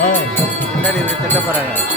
முன்னாடி திட்ட போறாங்க.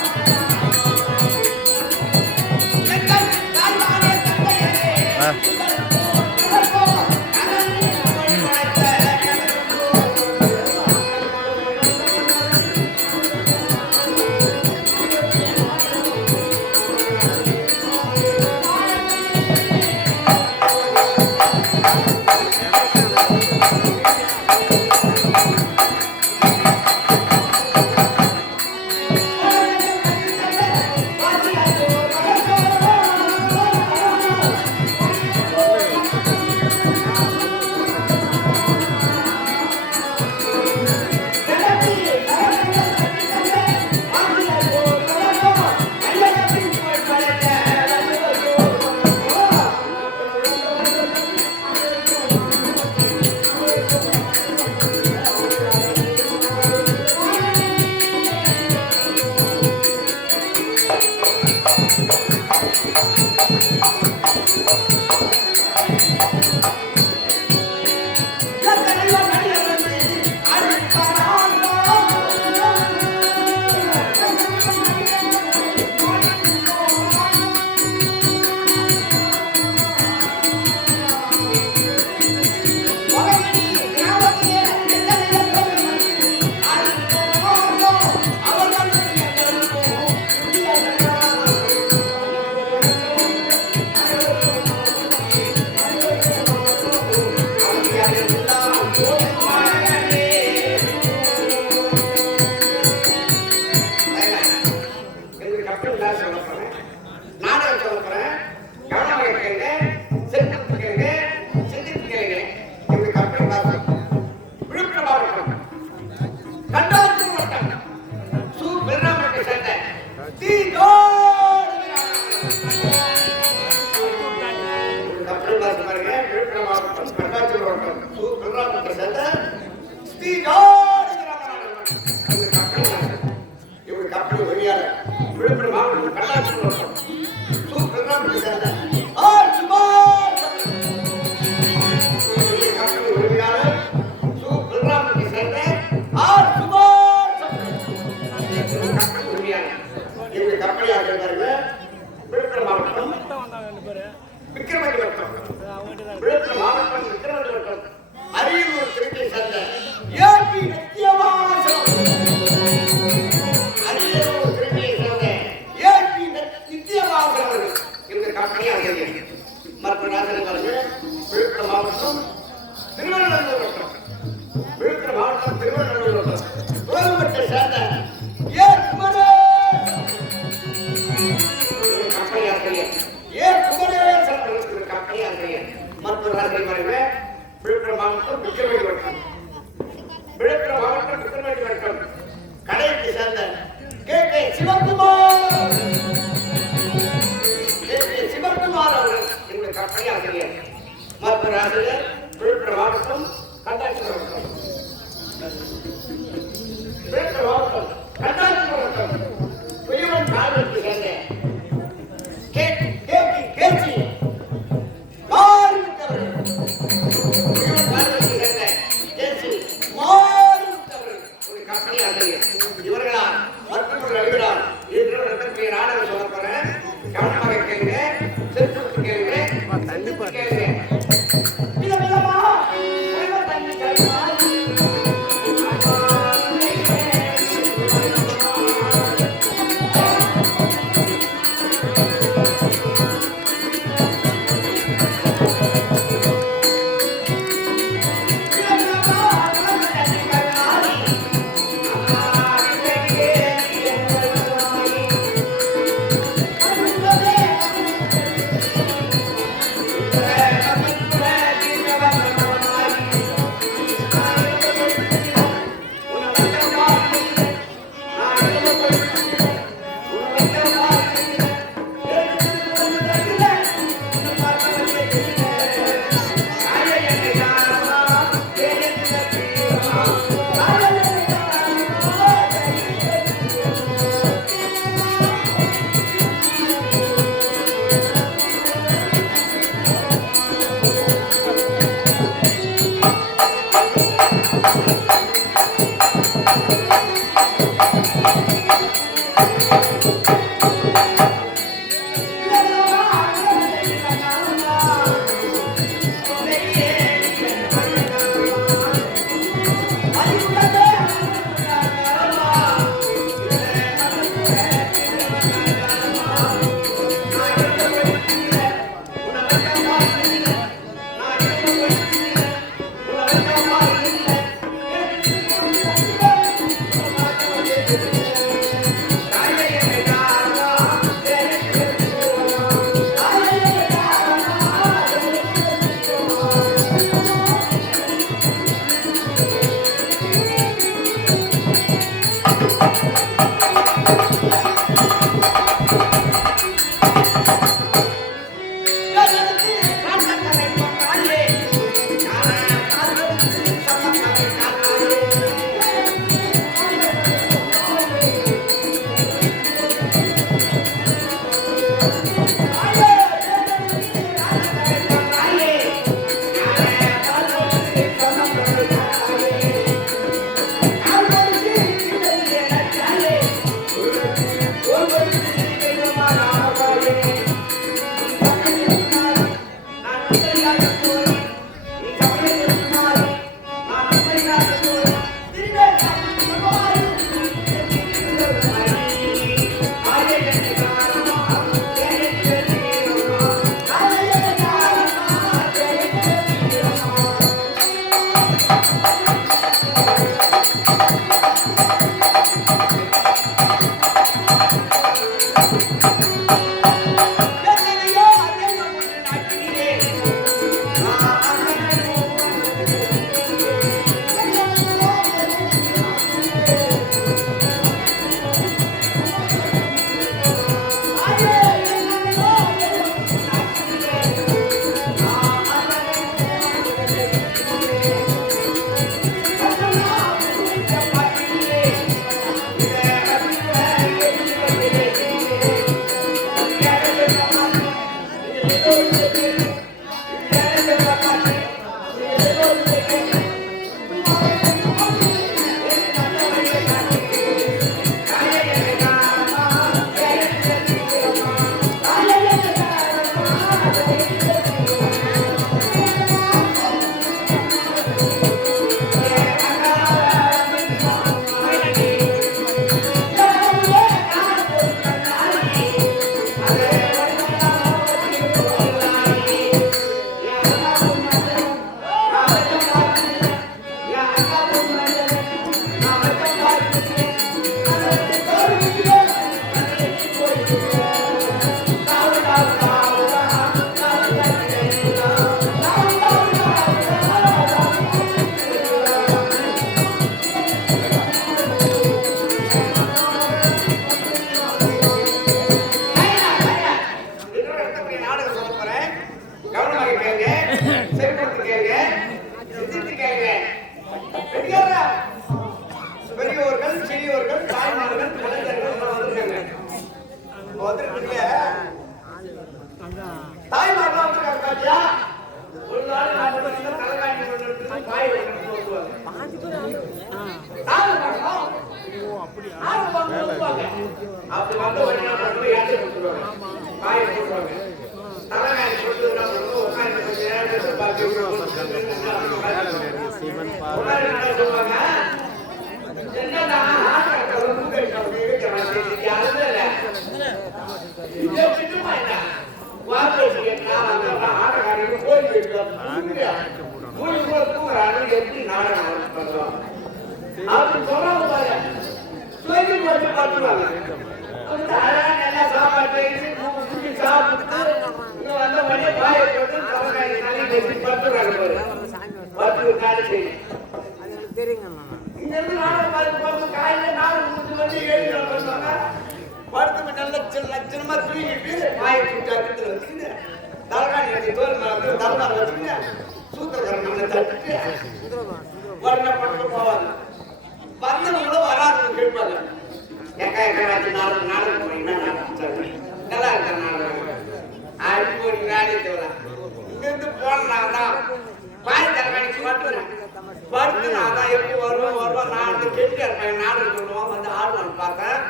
படுத்து நான் எப்படி வருவேன் நான் கேட்டு நாடு சொல்லுவோம் வந்து ஆடு பார்த்தேன்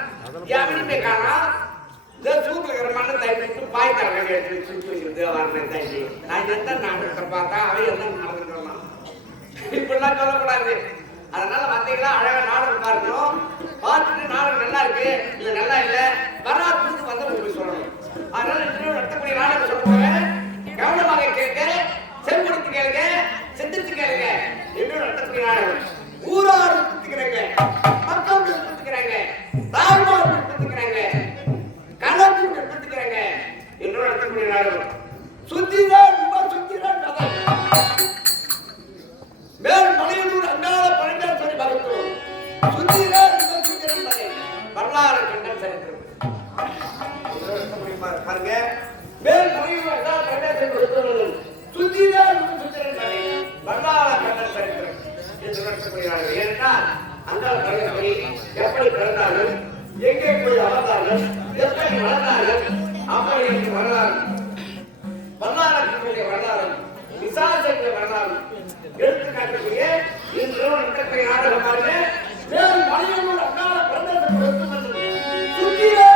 எவனுமே காணோம். சூத்துல இருக்கிற மண்ணை தயிட்டு பாய் தரங்க எடுத்து சுற்றி வைக்கிறது வரேன் தயிட்டு. நான் எந்த நாடகத்தை பார்த்தா அவன் எந்த நடந்துக்கிறான். இப்படிலாம் சொல்லக்கூடாது. அதனால வந்தீங்களா அழகா நாடகம் பார்க்கணும். பார்த்துட்டு நாடகம் நல்லா இருக்கு இல்ல நல்லா இல்ல வராதுக்கு வந்து உங்களுக்கு சொல்லணும். அதனால இன்னும் நடத்தக்கூடிய நாடகம் சொல்லுவாங்க. கவனமாக கேட்க, செம்படுத்து கேளுங்க, செந்திருத்து கேளுங்க. இன்னும் நடத்தக்கூடிய நாடகம் ஊரார் கொடுத்துக்கிறாங்க, மக்கள் கொடுத்துக்கிறாங்க, தாழ்வார் கொடுத்துக்கிறாங்க, கலப்பு கொடுத்துக்கிறாங்க. இன்னும் நடத்தக்கூடிய நாடகம் சுத்திதான் சுத்திதான் கதை. மேல் மலையனூர் அங்காள பழங்கால் சொல்லி பகத்தோம் சுத்திதான் சுத்திரன் கதை வரலாறு கண்டன் சரித்திரம் பாருங்க. மேல் மலையனூர் அங்காள பழங்கால் சொல்லி பகத்தோம் சுத்திதான் சுத்திரன் கதை வரலாறு கண்டன் சரித்திரம் என்று நடத்தப்படுகிறார்கள். ஏனென்றால் அங்காள பழங்கப்படி எப்படி பிறந்தார்கள், எங்கே போய் வளர்ந்தார்கள், எப்படி வளர்ந்தார்கள், அப்படி என்று வரலாறு வரலாறு விசாரிக்க வரலாறு எடுத்துக்காட்டுக்கூடிய இன்று நடக்கக்கூடிய நாடகம் பாருங்க. மேல் மலையனூர் அங்காள பழங்கால் சுத்திரே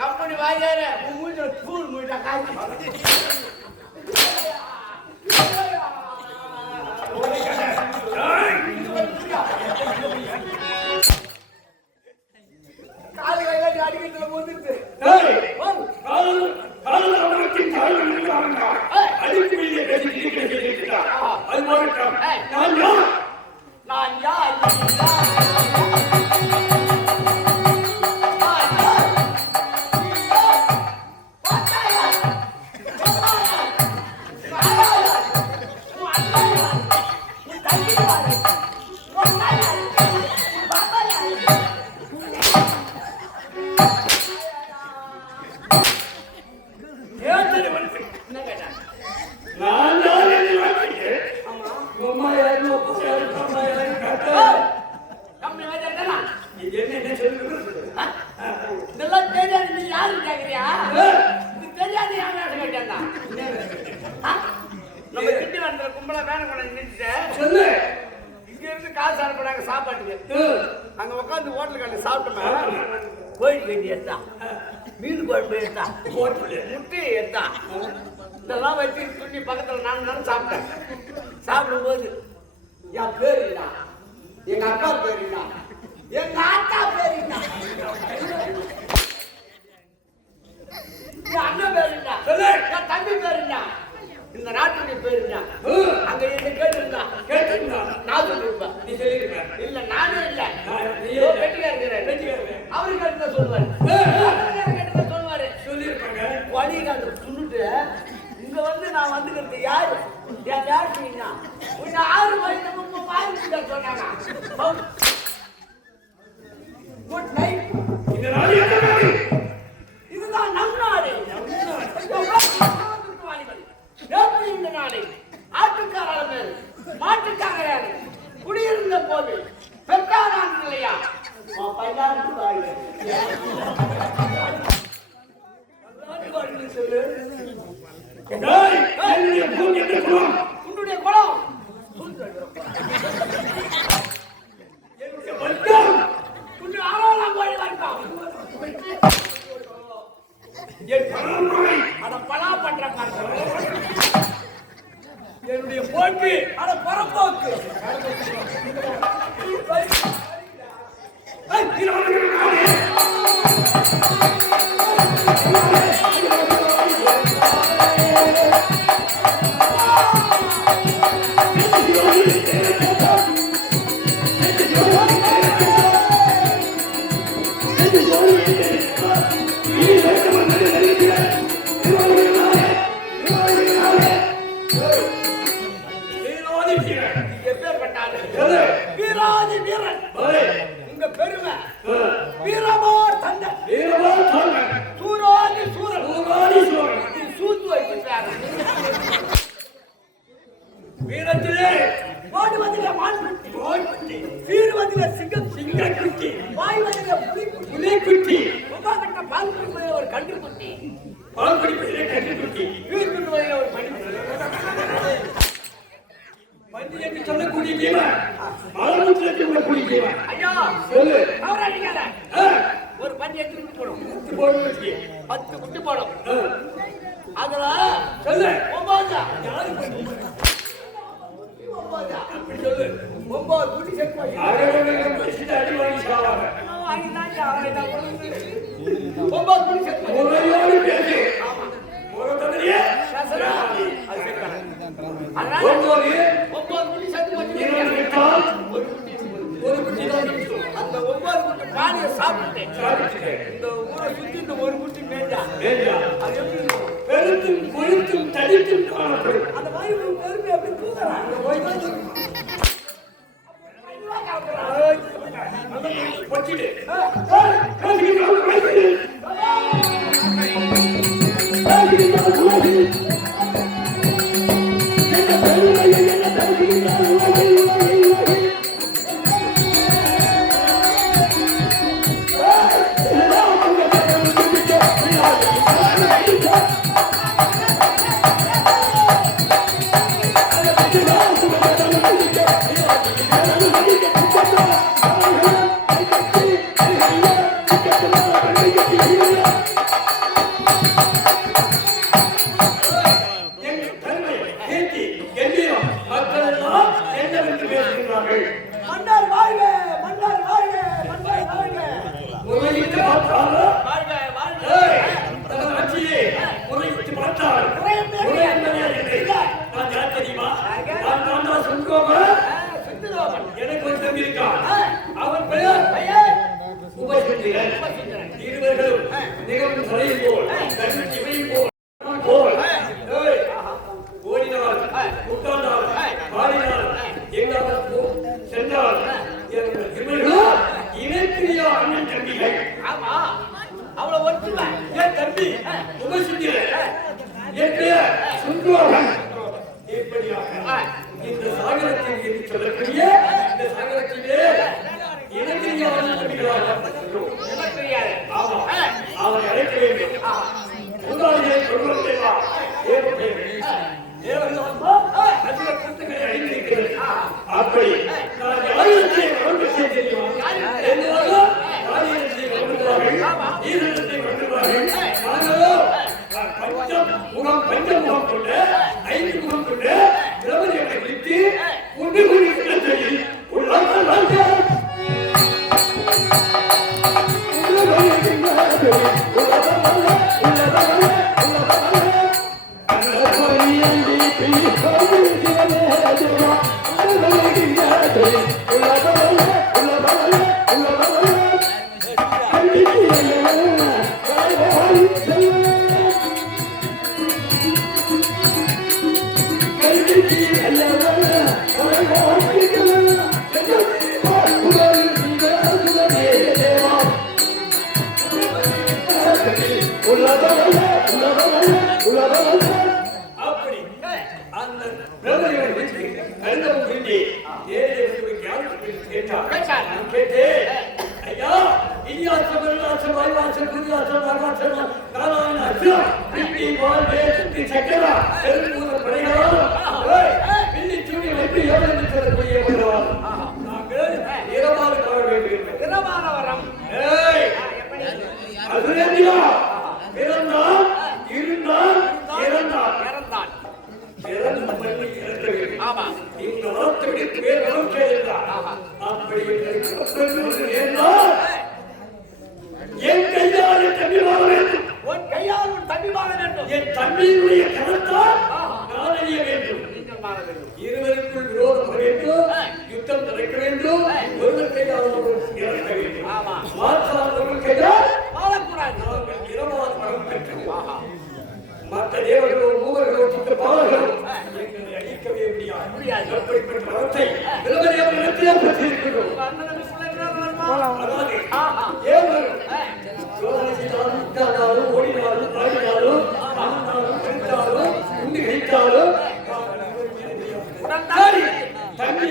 கம்பெனி வாங்கியாரு மூஞ்சில தூள் மூட்டா காய்ச்சி காலு கையில அடிக்கிறதுல போந்துருச்சு நான் யார் இதெல்லாம் தெரியாது நீ யாரு கேக்குறியா இது தெரியாது யாரு கேட்டா நம்ம கிட்ட வந்த கும்பல வேலை கொண்டு நின்றுட்டேன் சொல்லு இங்க இருந்து காசு அனுப்புறாங்க சாப்பாட்டுக்கு அங்க உட்காந்து ஹோட்டல் கண்டு சாப்பிட்டோம் கோயில் வேண்டி எடுத்தான் மீன் குழம்பு எடுத்தான் முட்டை எடுத்தான் இதெல்லாம் வச்சு துணி பக்கத்துல நான் சாப்பிட்டேன் சாப்பிடும்போது என் பேர் என்ன எங்க அப்பா பேர் என்ன எங்க அக்கா பேர் என்ன என் அண்ணன் பேர் என்ன என் தம்பி பேர் என்ன இந்த நாட்டுடைய பேர் என்ன அங்க என்ன கேட்டிருந்தா நான் சொல்லிருப்பேன் நீ சொல்லிருக்க இல்ல நானே இல்ல வெட்டியா இருக்கிறேன் அவருக்கு என்ன சொல்லுவாரு சொல்லிருப்பாங்க வழிகாட்டு சொல்லிட்டு இங்க வந்து நான் வந்துக்கிறது யாரு என் யாருன்னா உன்னை 6 வயசு பாதிச்சுட்டா சொன்னாங்க குட் நைட் இந்த நாடு எந்த நாடு இதுதான் நம் நாடு இந்த நாடு ஆட்டுக்கார மேல் மாட்டுக்கார குடியிருந்த போது பெற்றாரான் இல்லையா உன்னுடைய குலம் பலா பண்ற என்னுடைய போக்கு அட பரப்போக்கு வீரத்திலே ஓடுவதிலே மான்குட்டி சீருவதிலே சிங்கக்குட்டி வாய்வதிலே புலிக்குட்டி உபாகட்ட பால் குடிப்பதிலே ஒரு கன்றுக்குட்டி பால் குடிப்பதிலே கன்றுக்குட்டி வீர் குடிப்பதிலே ஒரு பஞ்சு என்று சொல்லக்கூடிய ஜீவன் மலமுத்திரத்தில் சொல்லக்கூடிய ஜீவன் ஐயா சொல்லு அவர் அடிக்காத ஒரு பஞ்சு எடுத்து போடும் 10 குட்டி போடும் அதுல சொல்லு 9 யாரு அப்படி சொல்லு 9 குட்டி செக் பண்ணி அடி வாங்கி சாவாங்க வாங்கி தான் சாவாங்க 9 குட்டி செக் பண்ணி ஒரு யாரு பேசி ஆமா ஒரு தடவையே சசரா அது செக் பண்ணு அதனால 9 குட்டி செக் பண்ணி ஒரு குட்டி தான் அந்த 9 குட்டி பாலிய சாப்பிட்டு இந்த ஊரை சுத்தி இந்த ஒரு குட்டி மேஞ்சா அது எப்படி இருக்கும் பெருத்தும் கொழுத்தும் தடித்தும் அந்த மாதிரி ஒரு பெருமை அப்படி தூங்குறான் அந்த போய் தான் வச்சிடு எனக்கு ஒரு தம்பி இருக்கான். அவன் பெயர் உபசுந்திரன். இருவர்களும் மிகவும் தலையில் போல் இவை போல் ஓடினால் உட்கார்ந்தால் பாடினால் எங்காவது சென்றால் இவர்களும் இணைப்பிரியா அண்ணன் தம்பிகள். ஆமா அவ்வளவு ஒற்றுமை. என் தம்பி உபசுந்திரன், என் பெயர் சுந்தரோகன். இப்படியாக இந்த சாகரத்தில் என்று சொல்லக்கூடிய இந்த சாகரத்திலே இணைப்பிரியாத தம்பிகளாக ஆமா அவன் அழைக்க வேண்டும். உங்களுடைய சொல்வதெல்லாம் அப்படி நான் ஆயிரத்தை கொண்டு தெரியுமா என்னவாக ஆயிரத்தை கொண்டுவார்கள் ஈரத்தை கொண்டுவார்கள். நாங்களோ பஞ்சமுகம் கொண்ட 5 முகம் கொண்ட திரௌபதியை விட்டு ஒன்று கூடி தெரியும் அப்படி அந்த பிரபலியன் வீட்டு கருந்தம் வேண்டி கேட்டேன். ஐயா இனியாசம் வெள்ளாசம் வாய்வாசம் குடியாசம் வரவாசம் நாராயண அச்சம் பிடி வாழ்வே சுத்தி சக்கரா பெரும்பூர படைகளா பின்னி சூடி வைத்து எவ்வளவு சொல்லக்கூடிய வருவார். நாங்கள் இரவாறு வர வேண்டும். இரவான வரம் அதுலேயா பிறந்தான் இருந்தான் இறந்தான் இறந்தான். இறந்த பண்ணி இறக்க வேண்டும். ஆமா இந்த வார்த்தைக்கு பேர் நமக்கே இருந்தான். அப்படி என்றால் என் கையால் என் தம்பி வாழ வேண்டும். உன் கையால் உன் தம்பி வாழ வேண்டும். என் தம்பியினுடைய கருத்தால் நான் அறிய வேண்டும். நீங்கள் வாழ வேண்டும். இருவருக்குள் விரோதம் வேண்டும். யுத்தம் நடக்க வேண்டும். ஒருவர் கையால் இறக்க வேண்டும். ஆமா மாற்றாதவர்கள் கையால் வாழக்கூடாது. இரவாத மரம் பெற்று மற்ற தேவர்களோ மூவர்களோ சித்த பாலர்களோ எங்களை அழிக்கவே முடியாது. அப்படிப்பட்ட மரத்தை நிலவரியாக பெற்றிருக்கிறோம். ஏவரும் சோதனை செய்தாலும் உட்கார்ந்தாலும் ஓடினாலும் ஆடினாலும் படித்தாலும் உண்டு கிடைத்தாலும் சரி தண்ணி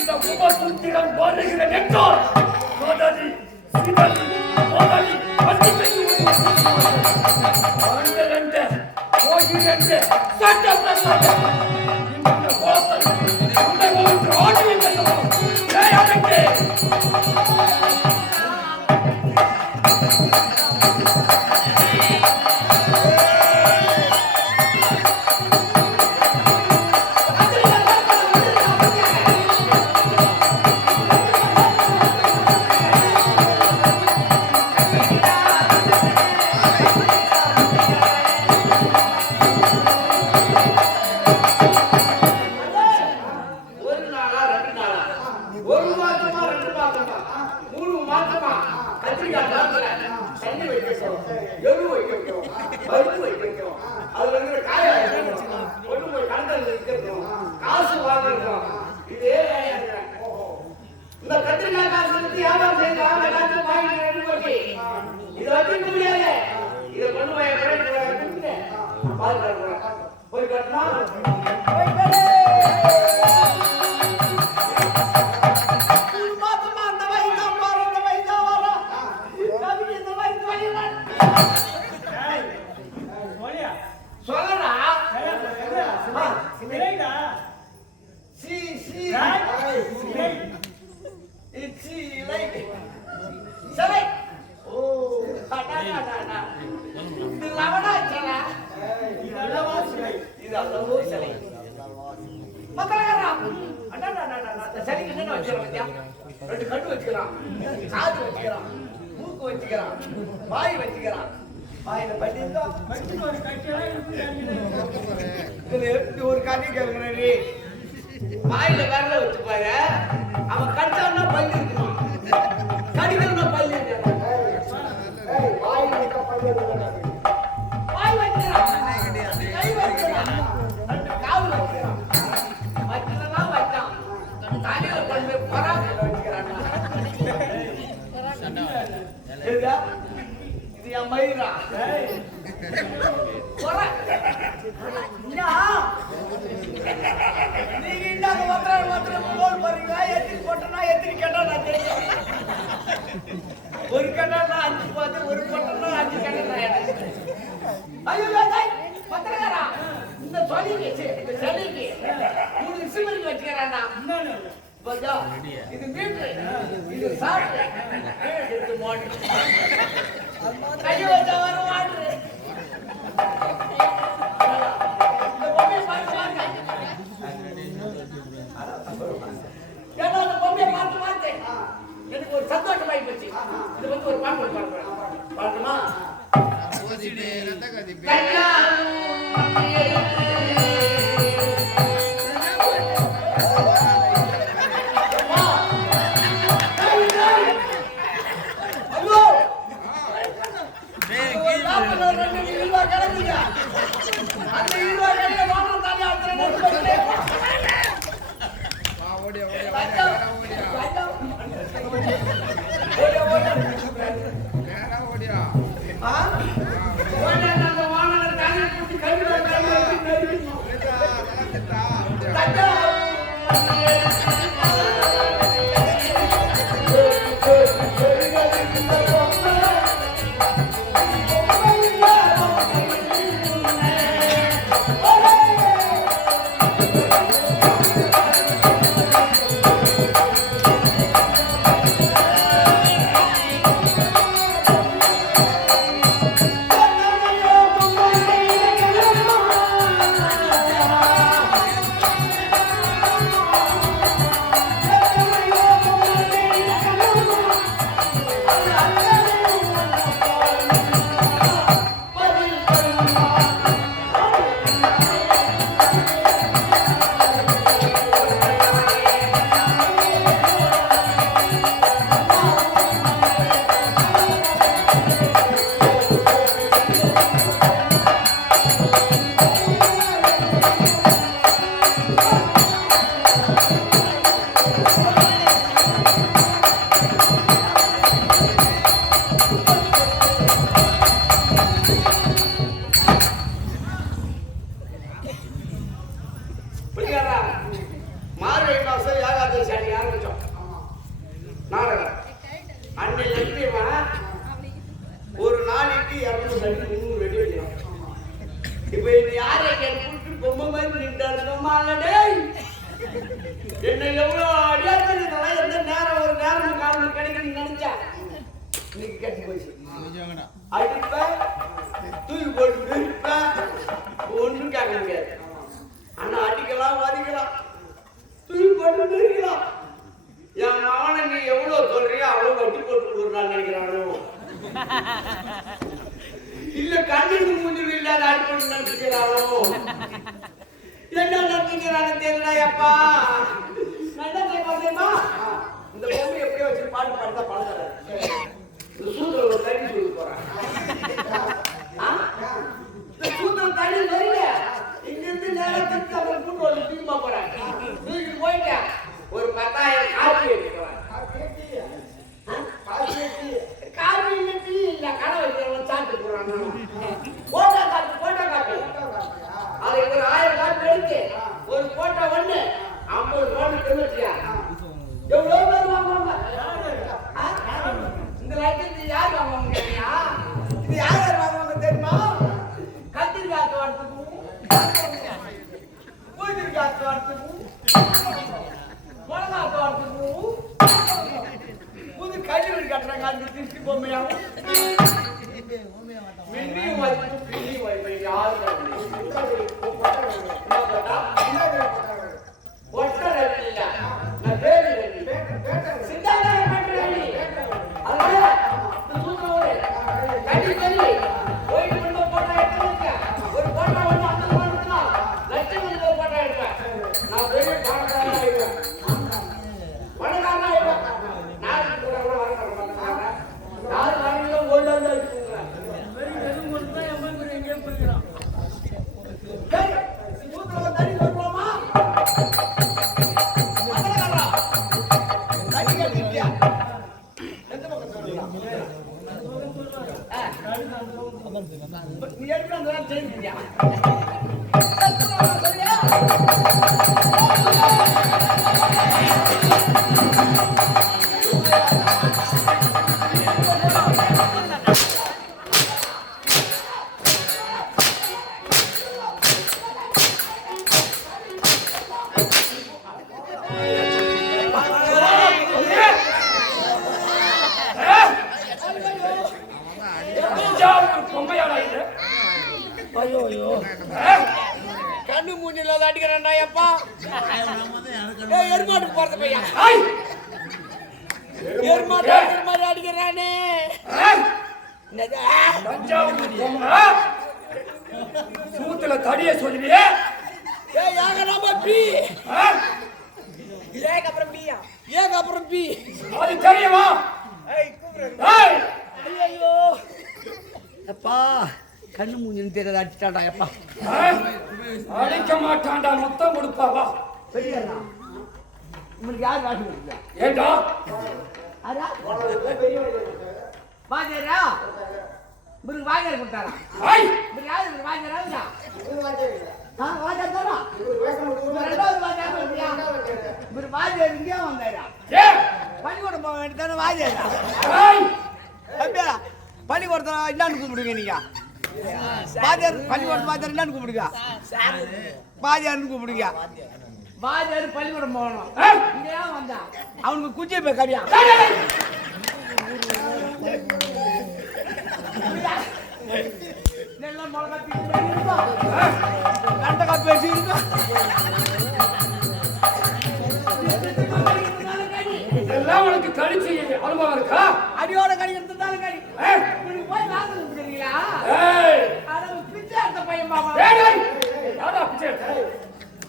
இந்த உபசூத்திரம் வருகிறேன் என்றால் முதலி சிவலி முதலி அந்த போகிறேன் சட்டப்பிரகாரம் இந்த கோத்தல் உன்னை ஒரு ஆட்சி பண்ணுவோம் ஜெயலலிதா போய் கட்டினா ரெண்டு கண்ணு வச்சுக்கிறான், காது வச்சுக்கிறான், மூக்கு வச்சுக்கிறான், வாய் வச்சுக்கிறான். வாயில பண்ணிருந்தா ஒரு கண்ணி கேட்கிறே வாயில வரல வச்சுப்பாங்க. அவன் கடிச்சான்னா பல்லு இருக்கணும், கடிக்கணும்னா பல்லு இருக்கணும். வாய் வைக்கிறான், கை வைக்கிறான், காது வைக்கிறான், வச்சதெல்லாம் வச்சான். தலையில கொண்டு பராமரிக்க வச்சுக்கிறான். இது என் மயிரா நீங்க இந்தாங்க ஒருத்தர் போல் போறீங்களா? எத்தனை போட்டனா எத்தனை கேட்டா நான் தெரியும். ஒரு கேட்டா நான் 5 பார்த்து, ஒரு போட்டனா 5 கேட்டா நான் ஐயோ பத்திரக்காரா இந்த சொல்லிக்கு இந்த செல்லிக்கு 3 சிமெண்ட் வச்சுக்கிறானா? இது மீட்ரு, இது சாப்பிட்டு எடுத்து மோட்டர் கை வச்சா வர மாட்டுரு. இந்த பொம்மையை பார்த்து வாங்க. ஏன்னா அந்த பொம்மையை பார்த்து பார்த்தேன், எனக்கு ஒரு சந்தோஷமாயி போச்சு. இது வந்து ஒரு பாட்டு பாடுறேன், பாடணுமா? புரியாதா? மார்கழி மாசம் ஏகாதசி அன்னைக்கு ஆரம்பிச்சோம் நாடகம். அன்னைக்கு ஒரு நாளைக்கு 200 அடி 300 வெடி வைக்கிறோம். இப்ப இது யாரை கேட்டு பொம்மை மாதிரி நின்றாருடே. என்ன எவ்வளவு அடியாச்சுன்னா எந்த நேரம் ஒரு நேரம் காலம் கிடைக்குன்னு நினைச்சா இன்னைக்கு கட்டி போச்சு. அடிப்பேன், தூக்கி போட்டு நிற்பேன், ஒன்றும் கேட்க முடியாது. ஆனா அடிக்கலாம் வதிக்கலாம், தூக்கி போட்டு நிற்கலாம். என் மகனை நீ எவ்வளவு சொல்றியோ அவ்வளவு வட்டி போட்டு கொடுக்குறான்னு நினைக்கிறானோ, இல்ல கண்ணுக்கு மூஞ்சில் இல்லாத அடிப்படை நினைச்சுக்கிறானோ, என்ன நினைச்சுக்கிறான்னு தெரியலையப்பா. நல்லா தெரியுமா? இந்த பொண்ணு எப்படியோ வச்சு பாட்டு பாடுதான் பழகிறாரு. இந்த சூத்திரம் ஒரு தண்ணி சொல்லி போறேன். இந்த சூத்திரம் தண்ணி தெரியல. இங்கிருந்து நேரத்துக்கு அப்புறம் கூட்டு வந்து தூக்கிமா போறேன். தூக்கி போயிட்டேன். ஒரு 10,000 காப்பி எடுக்கிறேன். காப்பி இல்லை, டீ இல்லை, கடை வைக்கிறவங்க சாப்பிட்டு போறாங்க. போட்டோ காப்பி அதை ஒரு 1000 காப்பி எடுத்து ஒரு போட்டோ ஒண்ணு 50 ரூபாய் தெரிஞ்சியா? எவ்வளவு பேர் வாங்குவாங்க? இந்த லட்சத்து யார் வாங்குவாங்க கேட்டியா? இது யார் வாங்குவாங்க தெரியுமா? கத்திரிக்காய் தோட்டத்துக்கும், பூஜிக்காய் தோட்டத்துக்கும், மிளகா தோட்டத்துக்கும், புது கழிவு கட்டுறாங்க. அந்த திருச்சி பொம்மையாவும் மின்னியும் வாய்ப்பு பின்னியும் வாய்ப்பு யாரு நீ எடுக்கலாம் தெரிஞ்சுக்கியா? கண்ணு மூஞ்சில அடிக்கிறான்டா அப்பா. எருமாட்டுக்கு போறது பையா, எருமாட்டு மாதிரி அடிக்கிறானே. சூத்துல தடிய சொல்லுவியே. அப்புறம் பி அது தெரியுமா? ஐயோ அப்பா, கண்ணு மூஞ்சி தெரியாத அடிச்சிட்டாண்டா அப்பா. அடிக்க மாட்டான்டா, மொத்தம் கொடுப்பாவா? பெரியண்ணா உங்களுக்கு யார் வாசி கொடுத்தா? ஏண்டா வாஜரா உங்களுக்கு வாஜர் கொடுத்தாரா? உங்களுக்கு யாரு வாஜரா? வாஜர் இங்கே வந்தாரா? பள்ளிக்கூடம் போக வேண்டியதானே வாஜரா? பள்ளிக்கூடத்தை என்னன்னு கூப்பிடுங்க நீங்க? வாஜர் பள்ளிக்கூடம் வாஜர் என்னன்னு கூப்பிடுங்க? வாஜர்னு கூப்பிடுங்க. வாஜர் பள்ளிக்கூடம் போகணும். இங்கே வந்தா அவனுக்கு குச்சி போய் கடியா கண்டகா பேசி இதெல்லாம் உனக்கு கடிச்சு அனுபவம் இருக்கா? அடியோட கடி எடுத்தாலும் கடி போய் வாங்க முடியுங்களா? பிச்சை எடுத்த பையன் பாப்பா.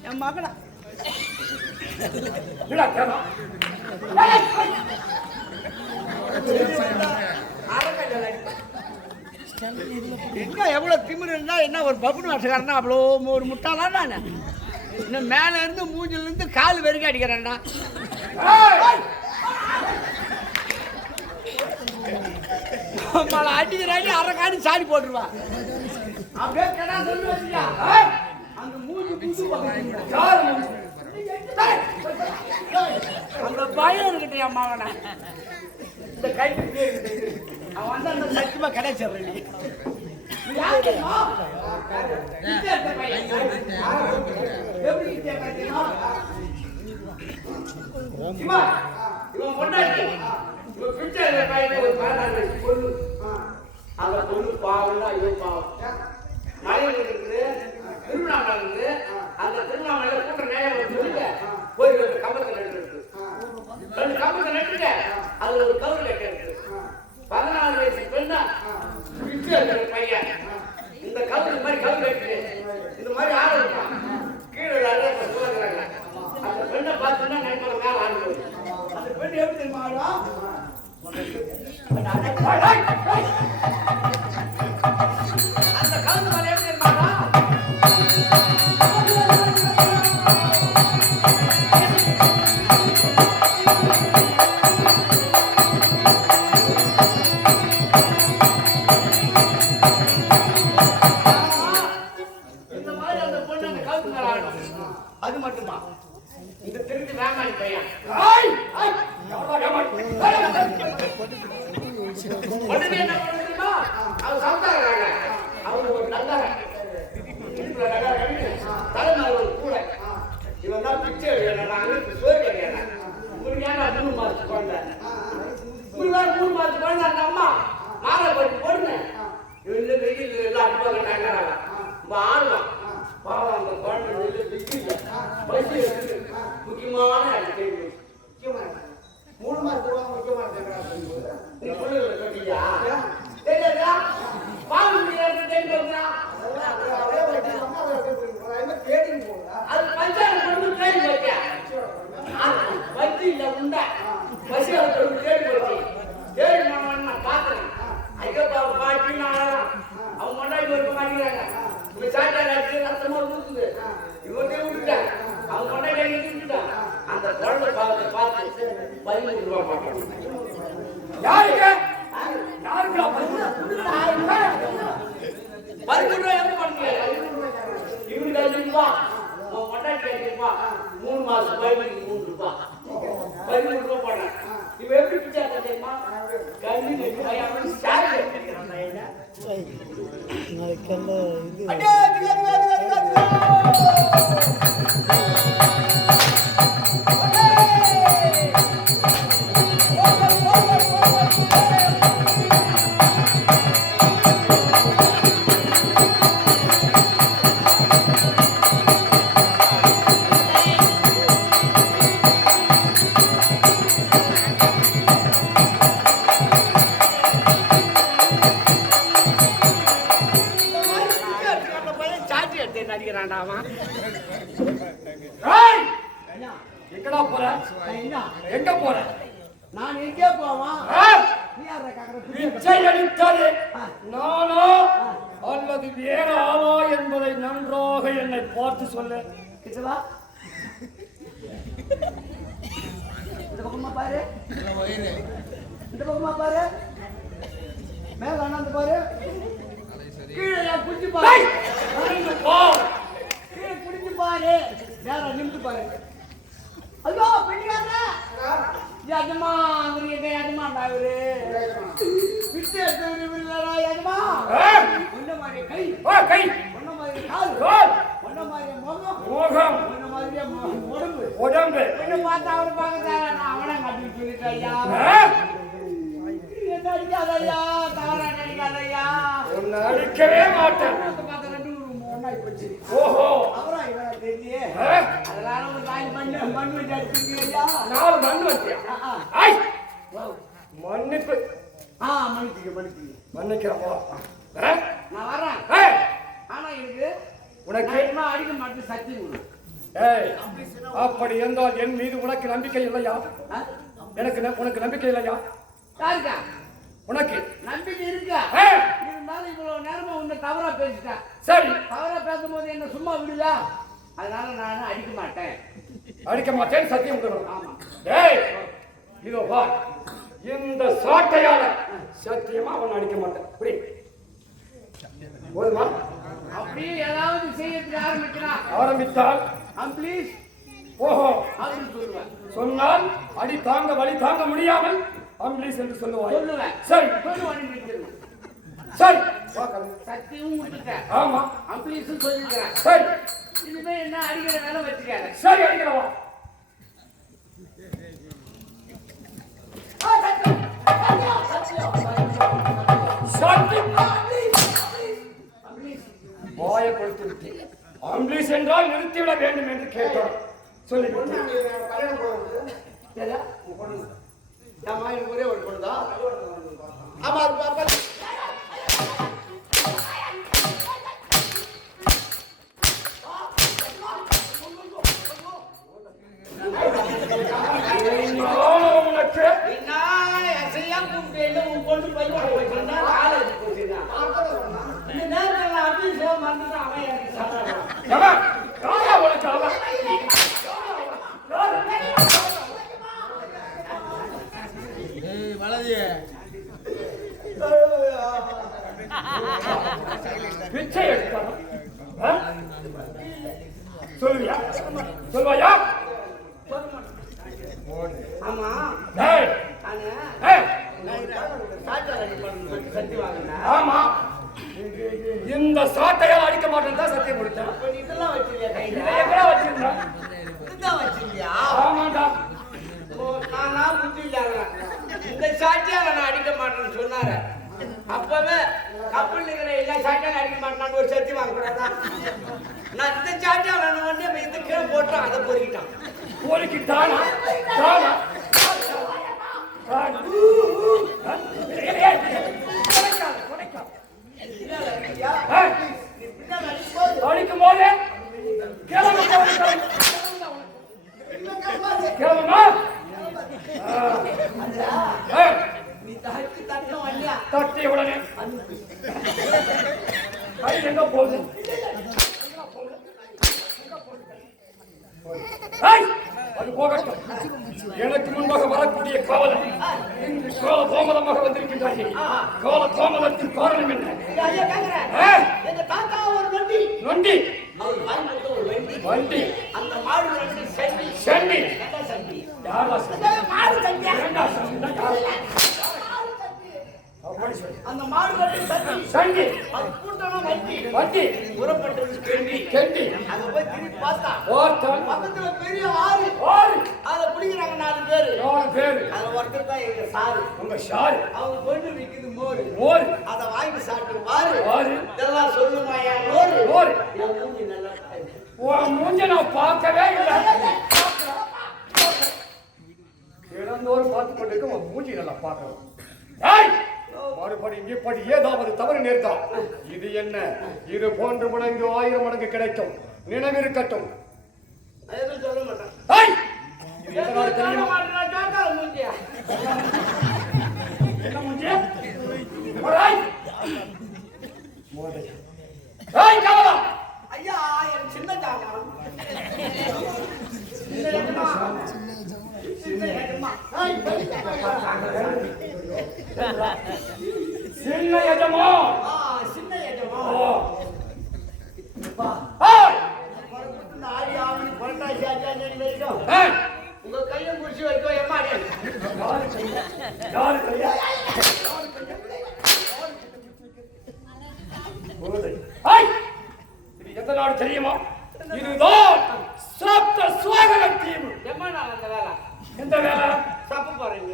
என் மகனா என்ன எவ்வளவு திமிரு இருந்தா என்ன ஒரு பப்புனு வருஷக்காரனா அவ்வளோ ஒரு முட்டாளா நான் இன்னும் மேல இருந்து மூஞ்சில இருந்து கால் வரைக்கும் அடிக்கிறேன்னா மழை அடிக்கிறாடி அரைக்காடி சாடி போட்டுருவா அப்படியே கடா சொல்லி வச்சுக்கா அங்க மூஞ்சி கட்டி அம்மாவன இந்த கை அவன் வந்து அந்த சத்தியமா கிடைச்சிடுறேன் நீ இவன் பொண்டாட்டி இவன் பிச்சை பையனை ஒரு 16 வயசு பொண்ணு அந்த பொண்ணு பாவம் ஐயோ பாவம் மலையில் இருக்குது திருவண்ணாமலை இருக்குது அந்த திருவண்ணாமலையில கூட்ட நேரம் சொல்லுங்க போய் ஒரு கம்பத்தில் நட்டு 2 கம்பத்தை நட்டுங்க அதுல ஒரு கவுரு கட்ட இருக்கு 14 வயசு பெண்ணா பிச்சை பையன் இந்த கவுரு மாதிரி கவுரு கட்டு இந்த மாதிரி ஆள் இருக்கான் கீழே சொல்லுறாங்க அந்த பெண்ணை பார்த்தோன்னா நைட்ல மேல ஆடு அந்த பெண் எப்படி தெரியுமா அந்த கவுரு மேல எப்படி தெரியுமா அது மட்டுமா இந்த திருட்டு வேமாடி பையன் உடனே என்ன பண்ணுமா அவங்க சாப்பிட்டாங்க அவங்க ஒரு நல்லாக தலைமை ஒரு கூட இவன் தான் பிச்சை நான் சோறு கிடையாது உங்களுக்கு ஏன்னா 3 மாதத்துக்கு குழந்தை 3 மாதத்துக்கு குழந்தை அந்த அம்மா மாலை போட்டு போடுங்க இவன் வெயில் எல்லாம் அடிப்பாங்க ஆடுவான் பாவம் அந்த குழந்தை பசி முக்கியமான முக்கியமான 3 மாதத்துக்கு முக்கியமான நீ பொண்ணுகளை கட்டியா தெரியாதா பாவம் அது பஞ்சாயத்து கொண்டு தேடி போச்சா பசி இல்லை உண்டா பசி கொண்டு தேடி போச்சு தேடி நான் பார்த்தேன் ஐயோ பாவ பாட்டி அவங்க கொண்டாடி இருக்க மாட்டேங்கிறாங்க இப்ப சாப்பிட்டா ரத்தமா ஊத்துது இவர்கிட்ட விட்டுட்டான் அவங்க கொண்டாடி விட்டுட்டான் அந்த குழந்தை பாவத்தை பார்த்து 15 ரூபாய் மாட்டாங்க யாருக்கு 15 ரூபாய் எங்க பண்ணுங்க இவனுக்கு 5 ரூபாய் அவன் கொண்டாடி 5 ரூபாய் 3 மாசம் 3 ரூபாய் 15 ரூபாய் போடுறேன் இவன் எப்படி பிச்சா தெரியுமா கண்ணு பையன் சாரி எங்கடா போற எங்க போற நான் எங்கே போவான் பிச்சை அளித்தாலே நானோ அல்லது வேற ஆளோ என்பதை நன்றாக என்னை பார்த்து சொல்ல கிச்சலா இந்த பக்கமா பாரு இந்த பக்கமா பாரு மேல அண்ணாந்து பாரு கீழே குடிச்சு பாரு கீழே குடிச்சு பாரு வேற நிமிட்டு பாரு ஐயோ பெண்ணிக்காரா யஜமா அங்க யஜமா இவரு பிச்சை எடுத்தா யஜமா ஒன்ன மாதிரி கை கை ஒன்ன மாதிரி கால் ஒன்ன மாதிரி முகம் ஒன்ன மாதிரி உடம்பு என்ன பார்த்தா அவரு பார்க்க நான் அவனை கட்டி சொல்லிட்டேன் ஐயா என்ன அடிக்காதையா தவறா நினைக்காதையா உன்னை அடிக்கவே மாட்டேன் பார்த்த 2 ஒன்னாய் போச்சு ஓஹோ அவரா இவரா தெரியே அதனால ஒரு நாய் மண் வச்சு அடிச்சிருக்கீங்க ஐயா 4 மண் வச்சியா ஐய் மன்னிப்பு மன்னிக்கிறப்போ நான் வரேன் ஆனா எனக்கு உனக்கு என்ன அடிக்க மாட்டேன் சக்தி கொடு அப்படி இருந்தால் என் மீது உனக்கு நம்பிக்கை இல்லையா உனக்கு நம்பிக்கை இல்லையா யாருக்கா உனக்கு நம்பிக்கை இருக்கா இருந்தாலும் இவ்வளவு நேரமா உன்னை தவறா பேசிட்டேன் சரி தவறா பேசும்போது என்ன சும்மா விடுதா அதனால நான் அடிக்க மாட்டேன் சத்தியம் கொடுக்கணும் ஆமா இதோ வா இந்த சாட்டையால சத்தியமா அவன் அடிக்க மாட்டேன் புரி போதுமா அப்படியே ஏதாவது செய்யறதுக்கு ஆரம்பிக்கிறான் ஆரம்பித்தால் ப்ளீஸ் ஓஹோ, அப்படின்னு சொல்லுவேன். சொன்னால் அடி தாங்க வலி தாங்க முடியாமல் அம்பிளீஸ் என்று சொல்லுவாய். சொல்லுவேன். சரி சொல்லுவான்னு நினைக்கிறேன். சரி பார்க்கலாம். சத்தியமும் விட்டுட்டேன். ஆமா அம்பிளீஸும் சொல்லிக்கிறேன். சரி இனிமே என்ன அடிக்கிற வேலை வச்சுக்காரு. சரி அடிக்கிறவா. வாயை கொடுத்து விட்டு அம்பிளீஸ் என்றால் நிறுத்திவிட வேண்டும் என்று கேட்டார். சொல்லிவிட்டு ஆமா, எனக்கு ஒரே ஒரு பொண்ணு தான். ஆமா, அது பாப்பா. உனக்கு என்ன அசையா கூப்பிட்டு உன் பொண்ணு பையன் போயிட்டு காலேஜ் போச்சுன்னா இந்த நேரத்தில் அப்படி சேவை மறந்துட்டு அவன் எனக்கு சாப்பிட்றான். உனக்கு அவன் பிச்சை எடுத்தான். சொல்லுவியா சொல்லுவாயா? ஆமா, ஏய், நானு ஏய், சாச்சார் அடிப்படை சத்தி வாங்கினேன். ஆமா இந்த சாட்டையால் அடிக்க மாட்டேன் தான் சத்தியம் கொடுத்தேன். அப்ப நீ இதெல்லாம் வச்சிருக்கியா கையில? இதை எங்கடா வச்சிருந்தேன்? இதுதான் வச்சிருக்கியா? ஆமாண்டா. ஓ, நானா புத்தி இல்லாதவன். இந்த சாட்சியால நான் அடிக்க மாட்டேன்னு சொன்னாரு. அப்பவே கப்பல் இருக்கிற எல்லா சாட்சியால அடிக்க மாட்டேன்னு ஒரு சத்தி வாங்க கூடாதா? நான் இந்த சாட்சியால வந்து இது கீழே போட்டோம், அதை பொறுக்கிட்டான். போலிக்கு தானா தானா அடிக்கும் போது கிளம்புமா நீ தட்டி தட்டணும் வண்டியா? தட்டிய உடனே கை எங்க போகுது? அது போகட்டும். எனக்கு முன்பாக வரக்கூடிய காவலன் இன்று கால தாமதமாக வந்திருக்கின்றார்கள். கால தாமதத்தின் காரணம் என்ன? ஐயா கேக்குறேன். எங்க தாத்தா ஒரு வண்டி நொண்டி அவர் வாங்கி கொடுத்த ஒரு வண்டி. வண்டி அந்த மாடு வண்டி சண்டி சண்டி என்ன சண்டி? யாரா சண்டி? மாடு சண்டி. இரண்டா சண்டி அப்படி சொல்லு. அந்த மாடு வண்டி சண்டி சண்டி அது கூட்டணும் வண்டி வண்டி புறப்பட்டது கெண்டி. கெண்டி அத போய் திருப்பி பார்த்தா ஓர்த்தன் பக்கத்துல பெரிய ஆறு. ஆறு அதை பிடிக்கிறாங்க 4 பேரு. 4 பேரு. அதுல ஒருத்தர் தான் எங்க சாரு. உங்க ஷாரு அவங்க கொண்டு விக்குது மோரு. மோர் அதை வாங்கி சாப்பிட்டு வாரு. ஆறு இதெல்லாம் சொல்லுமாயா மோரு? மோர். என் மூஞ்சி நல்லா பாரு. உன் மூஞ்ச நான் பார்க்கவே இல்லை. இறந்தோர் பார்த்து கொண்டிருக்க உன் மூஞ்சி நல்லா பார்க்கணும். ஏய், மறுபடி இப்படி ஏதாவது தவறு நேர்ந்தால் இது என்ன? இது போன்று மடங்கு 1000 மடங்கு கிடைக்கும். நினைவிருக்கட்டும். நான் எதுவும் சொல்ல மாட்டேன். ஏய், இது எதனால சொல்ல தெரியுமா? மாட்டேன். நான் கேட்காத மூஞ்சியா? என்ன மூஞ்சி? ஏய், ஏய் காவலா, ஐயா, எனக்கு சின்ன ஜாமான். சின்ன எஜமா. சின்ன எஜமா. சின்ன எஜமா. சின்ன எஜமா. ஓ. ஏய், பொறுப்புட்டு இந்த ஆடி ஆவணி புரட்டாசி ஆச்சாரியன் வரைக்கும் ஏய், உங்க கையை முடிச்சு வைக்கும் எம்மா டே. யாரு கையா? யாரு கையா? ஏய், இது எந்த நாடு தெரியுமா? இதுதான் சப்த சுவாகர தீவு. எம்மா நான் அந்த வேலை எந்த வேலை? தப்பு போறீங்க.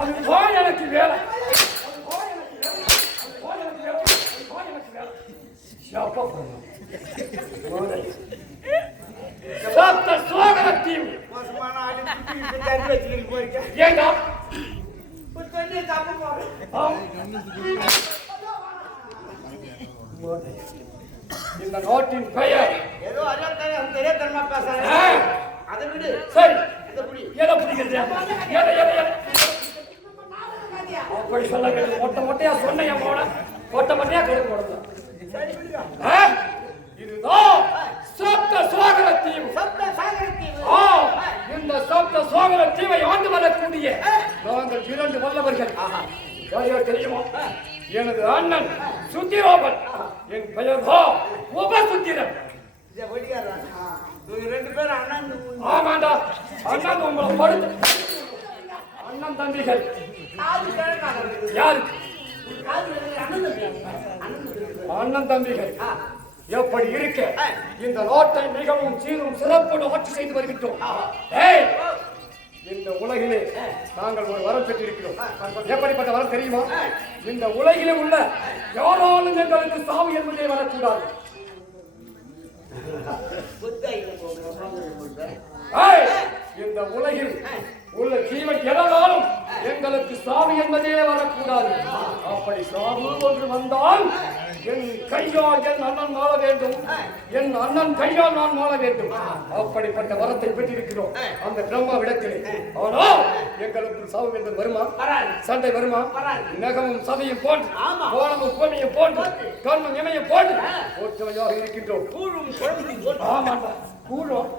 அதுதான் எனக்கு வேலை. சப்த சுவாகர தீவு. மோசமான ஆளு குட்டி தண்ணி வச்சுக்கிட்டு போயிருக்கேன். ஏண்டா? ஒரு தண்ணி தப்பு போறேன். இந்த நாட்டின் பெயர் ஏதோ தெரியாதனமா பேசுறேன். ஆ. அதை விடு. சரி, இந்த புடி. எதை பிடிக்கிறது? எதை? அப்படி சொல்ல வேண்டும். மொட்டை மொட்டையா சொன்ன என் போன மொட்டை மொட்டையா கழுவு கொடுத்தோம். சரி விடுங்க. இதுதான் சப்த சுவாகர தீவு. சப்த சாகர தீவு. இந்த சப்த சுவாகர தீவை ஆண்டு வரக்கூடிய நாங்கள் 2 வல்லவர்கள். யாரையோ தெரியுமா? எனது அண்ணன் சுத்திரோபன். என் பெயர் உபசுத்திரன். இதை வெடிக்காரா? இவங்க 2 பேரும் அண்ணன் ஆமாண்டா அண்ணன் உங்களை படுத்து அண்ணன் தம்பிகள் யாரு அண்ணன் தம்பிகள் எப்படி இருக்க இந்த நாட்டை மிகவும் சீரும் சிறப்போடு ஆட்சி செய்து வருகின்றோம். ஏய், இந்த உலகிலே நாங்கள் ஒரு வரம் பெற்றிருக்கிறோம். எப்படிப்பட்ட வரம் தெரியுமா? இந்த உலகிலே உள்ள யாராலும் எங்களுக்கு சாவு என்பதே வரக்கூடாது. இந்த உலகில் உள்ள ஜீவன் எதனாலும் எங்களுக்கு சாவு என்பதே வரக்கூடாது. அப்படி சாவு ஒன்று வந்தால் என் கையால் என் அண்ணன் வாழ வேண்டும், என் அண்ணன் கையால் நான் வாழ வேண்டும். அப்படிப்பட்ட வரத்தை பெற்றிருக்கிறோம் அந்த பிரம்மாவிடத்திலே. ஆனால் எங்களுக்கு சாவு என்பது வருமா? சண்டை வருமா? நகமும் சதையும் போன்று, கோலமும் பொன்னையும் போன்று, கண்ணும் இமையும் போன்று ஒற்றுமையாக இருக்கின்றோம். ஆமாண்டா, கூழும்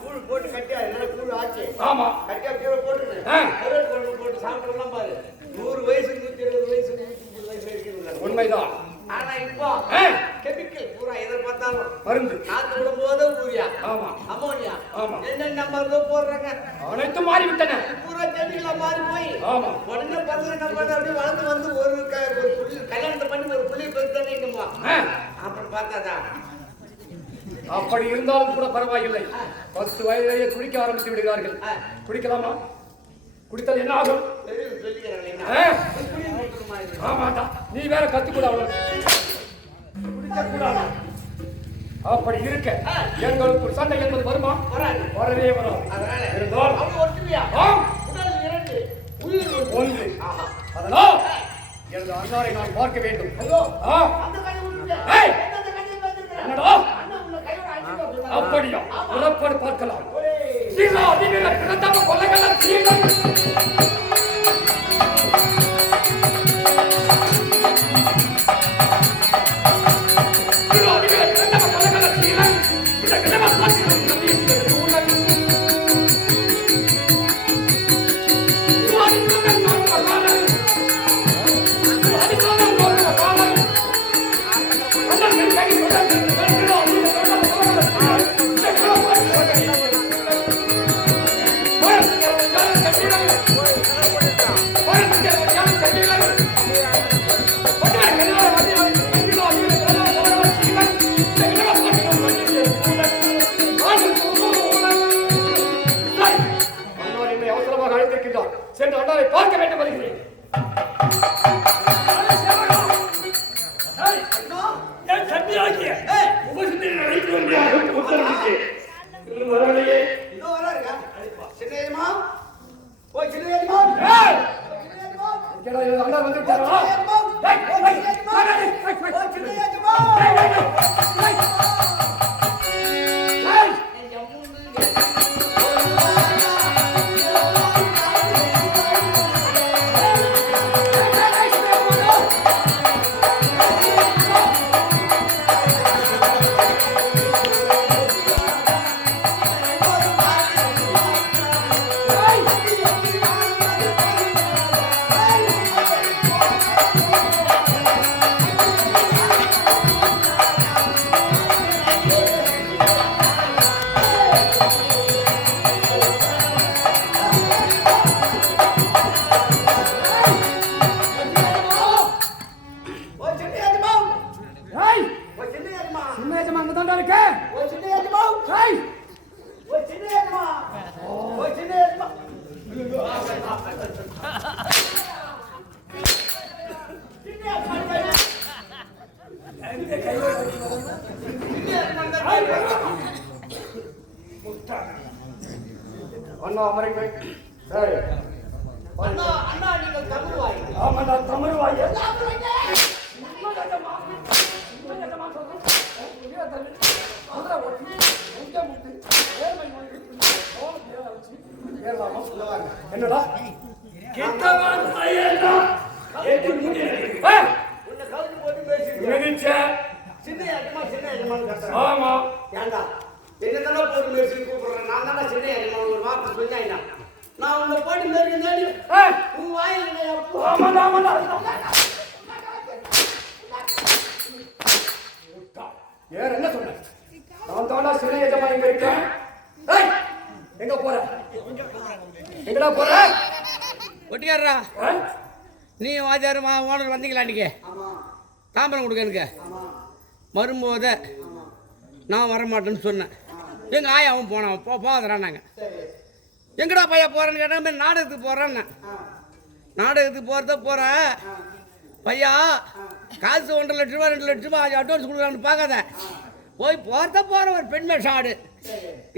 கூழ் போட்டு கட்டியா என்ன கூழ் ஆச்சு? ஆமா, கட்டியா கீழே போட்டு போட்டு சாப்பிடலாம் பாரு. 100 வயசு 120 வயசு 130 வயசு இருக்கிறது உண்மைதான். ஆனா இப்போ கெமிக்கல் பூரா எதை பார்த்தாலும் மருந்து. நாத்து விடும் போது யூரியா, ஆமா, அமோனியா, ஆமா, என்னென்ன மருந்து போடுறாங்க அனைத்தும் மாறிவிட்டன. பூரா கெமிக்கலா மாறி போய் ஆமா உடனே பசங்க நம்ம அப்படியே வளர்ந்து வந்து ஒரு புள்ளி கல்யாணத்தை பண்ணி ஒரு புள்ளி பெருத்தானேங்கம்மா. அப்புறம் பார்த்தாதான் அப்படி இருந்தாலும் கூட பரவாயில்லை. 10 வயதிலேயே குடிக்க ஆரம்பித்து விடுகிறார்கள். குடிக்கலாமா? குடித்தால் என்ன ஆகும்? ஆமாண்டா, நீ வேற கத்துக்கூட அப்படி இருக்க எங்களுக்கு ஒரு சண்டை என்பது வருமா? வரவே வரும். ஒன்று. அதனால் எனது அண்ணாரை நான் பார்க்க வேண்டும். என்னடா அப்படியா? புறப்படு பார்க்கலாம். சென்று அண்ணாவை பார்க்க வேண்டும் வருகிறேன். அண்ணா வந்து விட்டாரா? அண்ணா அமருங்கள். அண்ணா அண்ணா நீங்கள் தமிழ்வாய். ஆமாண்டா தமிழ்வாய். என்னடா உன்னை கவுத்து போட்டு பேசி சின்ன எஜமா ஆமா ஏண்டா என்னதான் போட்டு பேசி கூப்பிடுறேன். நான் தானே சின்ன எஜமா ஒரு வார்த்தை சொன்னா நான் உன்னை போட்டு மேரி உன் வாயில் வேற என்ன சொன்ன? நான் தாண்டா சிறு எஜமா இங்க இருக்கேன். ஏய், எங்க போற? எங்கடா போற? ஒட்டிக்காரா ஆ? நீ வாத்தியார் ஓனர் வந்தீங்களா அன்றைக்கி தாம்பரம் கொடுக்க எனக்கு வரும்போது நான் வரமாட்டேன்னு சொன்னேன். எங்கள் ஆயாவும் போனான் போதறான். நாங்கள் எங்கடா பையா போகிறேன்னு கேட்டால் நாடகத்துக்கு போகிறேன்னு. நாடகத்துக்கு போகிறேன் பையா காசு 1.5 லட்ச ரூபா 2 லட்ச ரூபா அட்வான்ஸ் கொடுக்குறான்னு பார்க்காத. போகிற ஒரு பெண் வேஷம் ஆடு,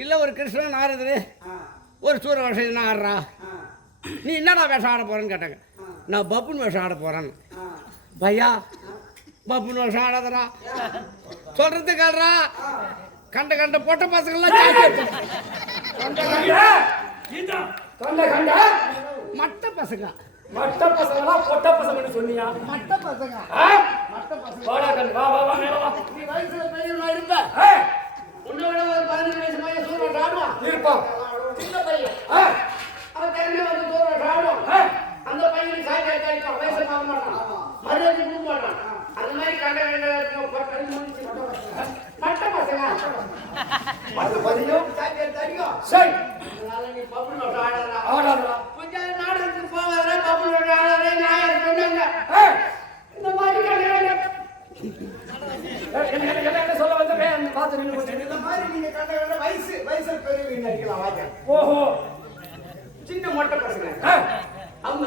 இல்லை ஒரு கிருஷ்ணன் ஆடுறது, ஒரு சூரிய வேஷம் ஆடுறா. நீ என்னடா வேஷம் ஆட போகிறேன்னு கேட்டாங்க. நான் பப்புன் வேஷம் ஆட போகிறேன்னு. பையா பப்புன் வேஷம் ஆடாதரா சொல்கிறது கேள்றா. கண்ட பொட்ட பசங்கள்லாம் மட்ட பசங்க மட்ட பசங்களா பொட்ட பசங்கன்னு சொன்னியா? மட்ட பசங்க வாடா கண்ணு, வா வா வா மேல வா. நீ வயசுல பெரியவனா இருப்ப. உன்னை விட ஒரு 15 வயசு பையன் சூரிய ஆடுவான். இருப்பான். சின்ன பையன் அவன் தெரிஞ்ச வந்து சூரிய ஆடுவான். அந்த பையனுக்கு சாய்க்காய் காய்க்கும், வயசு பார்க்க மாட்டான், மரியாதை கொடுக்க மாட்டான். அந்த மாதிரி கண்ட மட்ட பசங்க அது பதியும் சாய்க்காய் தெரியும். சரி அதனால நீ பப்புன் வேஷம் ஆடாதடா. ஆடாதடா. கொஞ்சம் நாடகத்துக்கு போகாத, பப்புன் வேஷம் ஆடாதே நியாயம் சொன்னாங்க. இந்த மாதிரி என்ன சொல்ல வந்தே பார்த்து நின்று போச்சு. இந்த மாதிரி நீங்க கண்ட வயசு பெரியவங்க நடிக்கலாம் வாங்க. ஓஹோ, சின்ன மொட்டை பசங்க அவங்க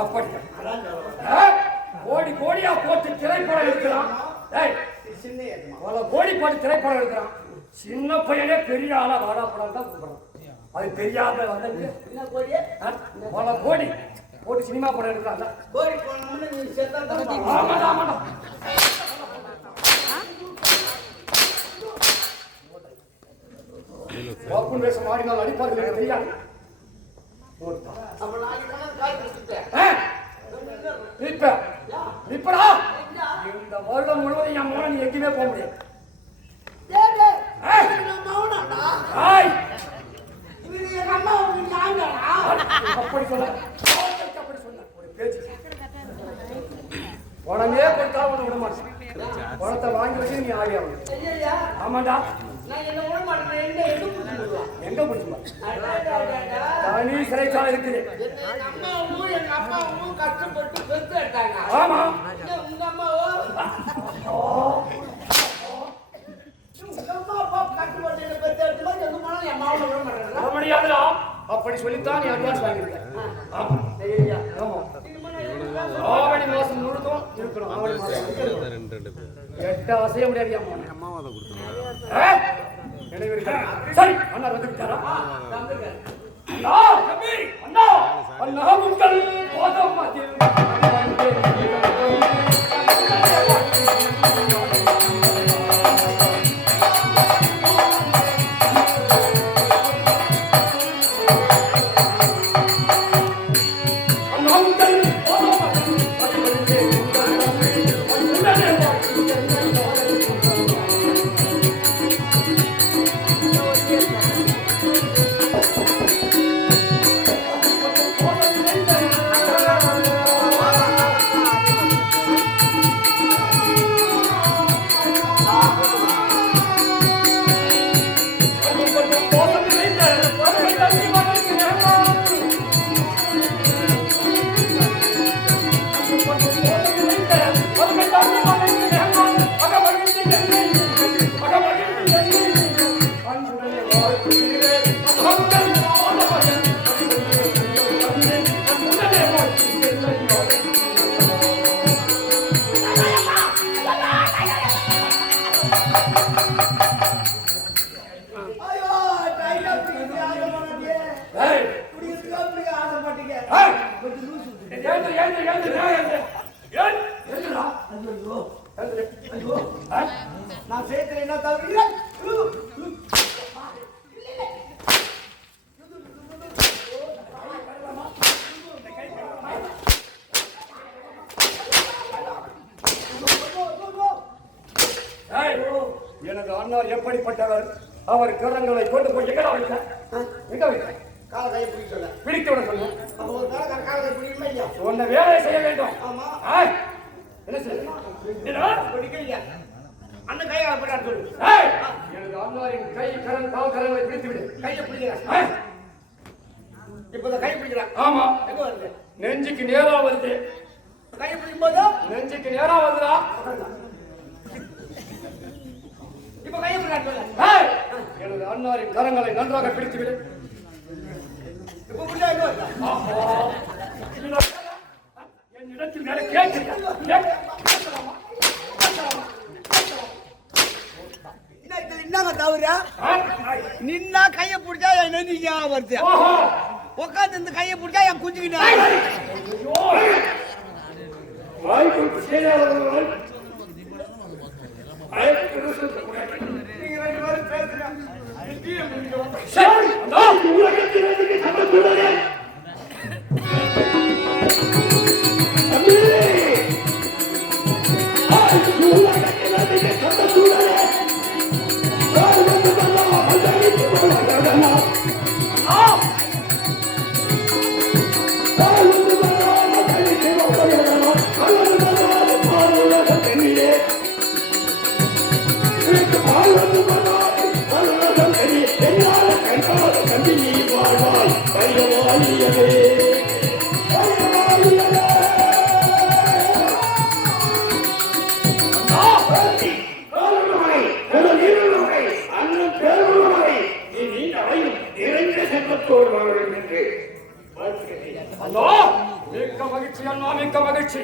அப்படி கோடி கோடியா போட்டு திரைப்படம் எடுக்கிறான். சின்ன பல கோடி போட்டு திரைப்படம் எடுக்கிறான். சின்ன பையனே பெரிய ஆளா வாடா படம் தான் கூப்பிடுறான். அது தெரியாத வந்து என்ன கோடியே பல கோடி போட்டு சினிமா படம் எடுக்கிறாங்க. கோடி போனோம்னு நீ செத்தா தான் ஆமாடா ஆமாடா. வாப்புன் வேஷம் ஆடினால் அடிப்பார்கள் எனக்கு தெரியாது. அப்ப நாளைக்கு போனா கால் கொடுத்துட்டேன். இப்படா இந்த வருடம் முழுவதும் என் மூலம் நீ எங்கேயுமே போக முடியாது. அப்படி சொல்ல ஒரு பேச்சு பணமே கொடுத்தாலும் ஒண்ணு விட மாட்டேன். பணத்தை வாங்கி வச்சு நீ ஆடி ஆகணும். ஆமாண்டா, எங்க பிடிச்சுமா தனி சிறைச்சாலை இருக்குது. எங்க அம்மாவும் கஷ்டப்பட்டு பெற்று எடுத்தாங்க. ஆமா, உங்க அம்மாவோ உங்க அம்மா அப்பா கஷ்டப்பட்டு பெற்று எடுத்து எங்க போனாலும் என் மாவுல விட மாட்டேன். முடியாதுடா. அப்படி சொல்லித்தான் நீ அட்வான்ஸ் வாங்கிருக்க. ஆமா ஆமா, ஆவணி மாசம் முழுதும் இருக்கணும். ஆவணி மாசம் 8 அசைய முடியாது. சரி, அண்ணா வந்து விட்டாரா? அண்ணா தம்பி, அண்ணா அண்ணா உங்கள் போதும் மதில் நான் சேர்த்துல என்ன தவிர எனது அண்ணார் எப்படிப்பட்டவர்? அவர் கரங்களை கொண்டு போய் எங்கடா வைத்தார்? எங்க வைத்தார்? கால கையை பிடிக்க சொல்ல பிடிக்க விட சொன்னேன். அப்போ ஒரு கால கை பிடிக்குமா இல்லையா? உன்னை வேலை செய்ய வேண்டும். ஆமா. என்ன செய்யணும்? பிடிக்கலையா? அண்ணன் கையை போட்டான்னு சொல்லு. ஏய், எனது அண்ணாரின் கை கரம் கால் கரங்களை பிடித்து விடு. கையை பிடிக்கிறான். ஏய், இப்ப இந்த கை பிடிக்கிறான். ஆமா, எங்க வருது? நெஞ்சுக்கு நேரா வருது. கையை பிடிக்கும் போது நெஞ்சுக்கு நேரா வருதுடா. இப்ப கையை பிடிக்கிறான் சொல்லு. ஏய், எனது அண்ணாரின் கரங்களை நன்றாக பிடித்து விடு. இப்ப பிடிச்சா எங்க வருது? ஆஹா, என் இடத்தில் வேலை கேட்கிறீங்க. என்னங்க தவறு? நின்னா கையை பிடிச்சா என் நெஞ்சிக்கு வருது. ஓஹோ, உட்காந்து இந்த கையை பிடிச்சா என் குஞ்சுக்கிட்ட வாய்ப்பு செய்யாதவர்கள் நீங்க ரெண்டு பேரும் பேசுறேன். சரி, நான் உலகத்திலே சமத்துவமே. அம்மே, உலகத்திலே சமத்துவமே. மிக்க மகிழ்ச்சி அண்ணா, மிக்க மகிழ்ச்சி.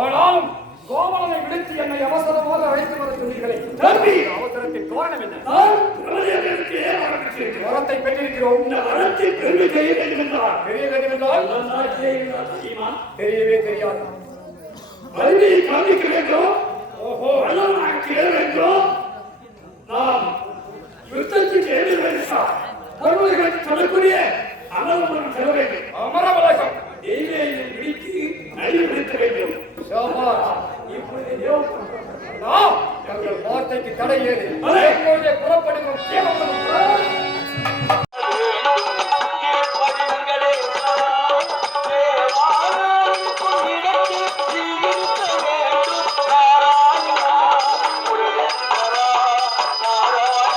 ஆனாலும் கோவலனை விடுத்து என்னை அவசரமாக அழைத்து வர சொன்னீர்களே, தம்பி, அவசரத்தின் காரணம் என்ன? வரத்தை பெற்றிருக்கிறோம். தெரிய வேண்டும் என்றால் தெரியவே தெரியாது. கல்வியை காண்பிக்க வேண்டும். ஓஹோ, வேண்டும். நாம் யுத்தத்துக்கு எழுத வேண்டும். பொருள்களுக்கு சொல்லக்கூடிய அமரவலகம் செல்ல வேண்டும். அமரவலகம் தெய்வீக விழித்து நடைபெறுத்த வேண்டும். இப்பொழுது தங்கள் வார்த்தைக்கு தடை ஏது. புறப்படுவோம்.